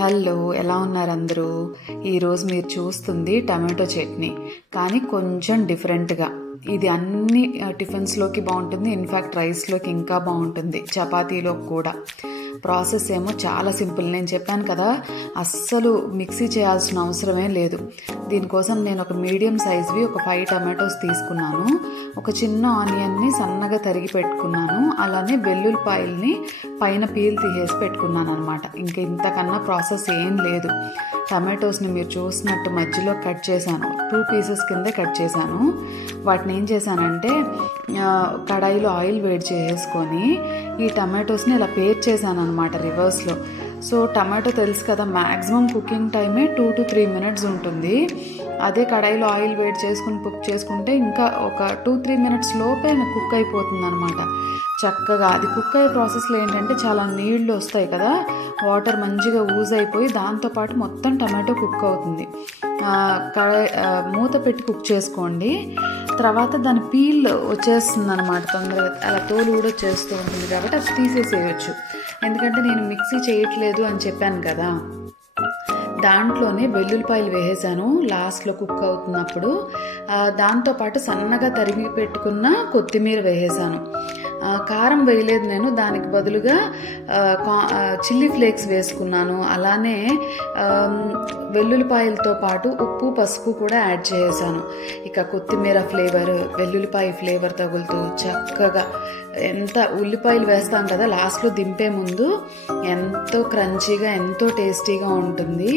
Hello, ఎలా ఉన్నారు అందరూ? ఈరోజు మీరు చూస్తుంది టమాటో చట్నీ, కానీ కొంచెం డిఫరెంట్గా. ఇది అన్ని టిఫిన్స్లోకి బాగుంటుంది, ఇన్ఫ్యాక్ట్ రైస్లోకి ఇంకా బాగుంటుంది, చపాతీలోకి కూడా. ప్రాసెస్ ఏమో చాలా సింపుల్. నేను చెప్పాను కదా, అస్సలు మిక్సీ చేయాల్సిన అవసరమే లేదు. దీనికోసం నేను ఒక మీడియం సైజ్వి ఒక 5 టమాటోస్ తీసుకున్నాను. ఒక చిన్న ఆనియన్ని సన్నగా తరిగి పెట్టుకున్నాను. అలానే వెల్లుల్లిపాయల్ని పైన పీల్ తీసేసి పెట్టుకున్నాను అనమాట. ఇంకా ఇంతకన్నా ప్రాసెస్ ఏం లేదు. టమాటోస్ని మీరు చూసినట్టు మధ్యలో కట్ చేశాను, 2 పీసెస్ కిందే కట్ చేశాను. వాటిని ఏం చేశానంటే కడాయిలో ఆయిల్ వేడి చేసుకొని ఈ టమాటోస్ని ఇలా పేర్చేసాను అనమాట రివర్స్లో. సో టమాటో తెలుసు కదా, మ్యాక్సిమం కుకింగ్ టైమే 2 to 3 minutes ఉంటుంది. అదే కడాయిలో ఆయిల్ వేడి చేసుకుని కుక్ చేసుకుంటే ఇంకా ఒక 2-3 minutes లోపే కుక్ అయిపోతుంది అనమాట చక్కగా. అది కుక్ అయ్యే ప్రాసెస్లో ఏంటంటే చాలా నీళ్లు వస్తాయి కదా, వాటర్ మంచిగా ఊజ్ అయిపోయి దాంతోపాటు మొత్తం టమాటో కుక్ అవుతుంది. మూత పెట్టి కుక్ చేసుకోండి. తర్వాత దాని పీల్ వచ్చేస్తుంది అనమాట తొందరగా, అలా తోలు కూడా వచ్చేస్తూ ఉంటుంది కాబట్టి అది తీసేసేయచ్చు. ఎందుకంటే నేను మిక్సీ చేయట్లేదు అని చెప్పాను కదా. దాంట్లోనే వెల్లుల్లిపాయలు వేసేసాను లాస్ట్లో కుక్ అవుతున్నప్పుడు. దాంతోపాటు సన్నగా తరిగి పెట్టుకున్న కొత్తిమీర వేసేసాను. కారం వేయలేదు నేను, దానికి బదులుగా చిల్లీ ఫ్లేక్స్ వేసుకున్నాను. అలానే వెల్లుల్లిపాయలతో పాటు ఉప్పు, పసుపు కూడా యాడ్ చేసాను. ఇక కొత్తిమీర ఫ్లేవర్, వెల్లుల్లిపాయ ఫ్లేవర్ తగులుతూ చక్కగా, ఎంత ఉల్లిపాయలు వేస్తాం కదా లాస్ట్లో దింపే ముందు, ఎంతో క్రంచీగా ఎంతో టేస్టీగా ఉంటుంది.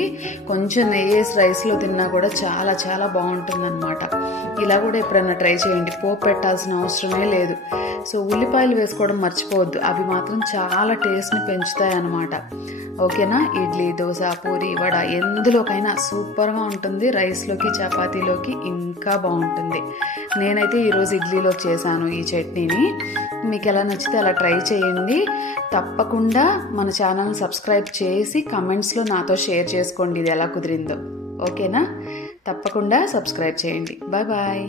కొంచెం నెయ్యేసి రైస్లో తిన్నా కూడా చాలా చాలా బాగుంటుంది అనమాట. ఇలా కూడా ఎప్పుడైనా ట్రై చేయండి, పోపు పెట్టాల్సిన అవసరమే లేదు. సో ఉల్లిపాయలు వేసుకోవడం మర్చిపోవద్దు, అవి మాత్రం చాలా టేస్ట్ని పెంచుతాయి అన్నమాట. ఓకేనా? ఇడ్లీ, దోశ, పూరి, వడ ఎందులోకైనా సూపర్గా ఉంటుంది. రైస్లోకి, చపాతీలోకి ఇంకా బాగుంటుంది. నేనైతే ఈరోజు ఇడ్లీలో చేశాను ఈ చట్నీని. మీకు ఎలా నచ్చితే అలా ట్రై చేయండి. తప్పకుండా మన ఛానల్ని సబ్స్క్రైబ్ చేసి కమెంట్స్లో నాతో షేర్ చేసుకోండి ఇది ఎలా కుదిరిందో. ఓకేనా? తప్పకుండా సబ్స్క్రైబ్ చేయండి. Bye bye.